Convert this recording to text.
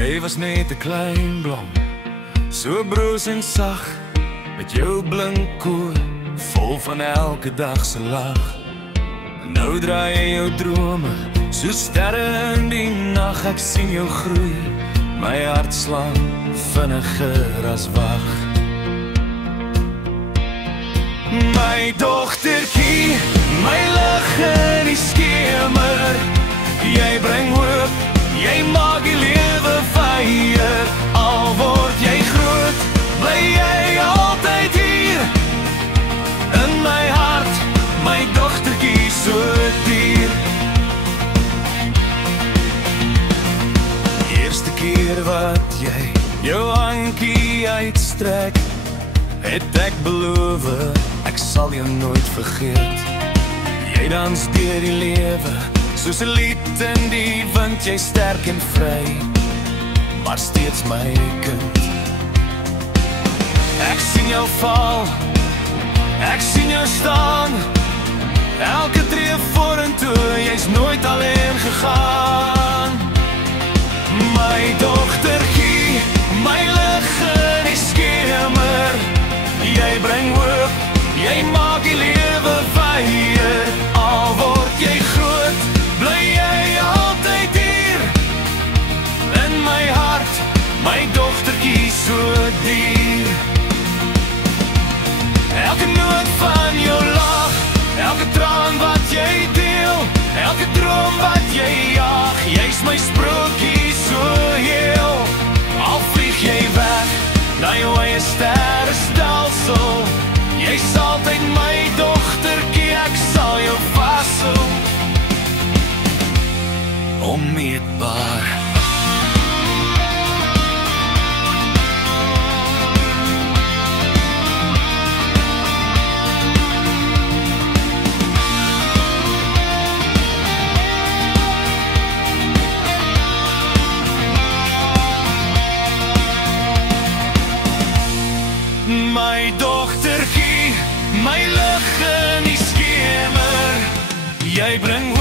Jy was net 'n klein blom, so broos en sag, met jou blink oë, vol van elke dag se lag. Nou draai jy jou drome, so sterre in die nag. Ek sien jou groei, my hart slaan vinniger as wag. My dogtertjie, my lig in die skemer. Jy bring hoop, jy maak die lewe veier. Al word jy groot, bly jy altyd hier in my hart, my dogtertjie so dier. Eerste keer wat jy jou handjie uitstrek, het ek beloof, ek sal jou nooit vergeet. Jy dans deur die lewe, soos 'n lied in die wind. Jy sterk en vry, maar steeds my kind. Ek sien jou val, ek sien jou staan, elke tree vorentoe, jy's nooit alleen gegaan. My dogtertjie, my lig in die skemer. Jy bring hoop, jy maak die lewe veier. Al word jy groot, bly jy altyd hier in my hart, my dogtertjie so dier. Elke noot van jou lach, elke traan wat jy deel, elke droom wat jy jag, jy's my sprokie so heel. Al vlieg jy weg na jou eie sterrestelsel, jy's altyd my dogtertjie, ek sal jou vashou, onmeetbaar. My dogtertjie, my lig in die skemer. Jy bring